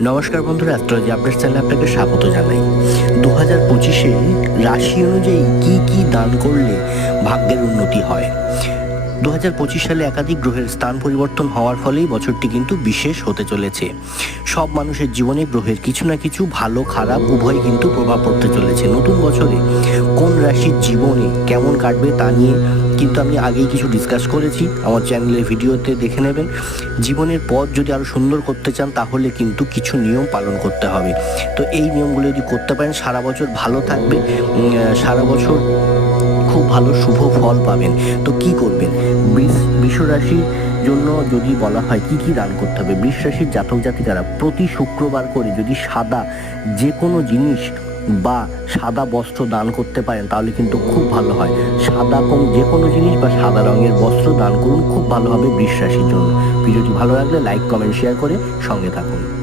নমস্কার বন্ধুরা, astrology update চ্যানেলে আপনাকে স্বাগত জানাই। 2025-এ রাশি অনুযায়ী কি কি দান করলে ভাগ্যের উন্নতি হয়। 2025 সালে একাধিক গ্রহের স্থান পরিবর্তন হওয়ার ফলেই বছরটি কিন্তু বিশেষ হতে চলেছে। সব মানুষের জীবনে গ্রহের কিছু না কিছু ভালো খারাপ উভয় কিন্তু প্রভাব পড়তে চলেছে। নতুন বছরে কোন রাশির জীবনে কেমন কাটবে তা নিয়ে কিন্তু আমি আগেই কিছু ডিসকাস করেছি, আমার চ্যানেলের ভিডিওতে দেখে নেবেন। জীবনের পথ যদি আরও সুন্দর করতে চান তাহলে কিন্তু কিছু নিয়ম পালন করতে হবে। তো এই নিয়মগুলো যদি করতে পারেন সারা বছর ভালো থাকবে, সারা বছর খুব ভালো শুভ ফল পাবেন। তো কি করবেন? বৃষ রাশির জন্য যদি বলা হয় কি কি দান করতে হবে, বৃষ রাশির জাতক জাতিকারা প্রতি শুক্রবার করে যদি সাদা যে কোনো জিনিস বা সাদা বস্ত্র দান করতে পারেন তাহলে কিন্তু খুব ভালো হয়। সাদা যে কোনো জিনিস বা সাদা রঙের বস্ত্র দান করুন, খুব ভালো হবে বৃষ রাশির জন্য। ভিডিওটি ভালো লাগলে লাইক কমেন্ট শেয়ার করে সঙ্গে থাকুন।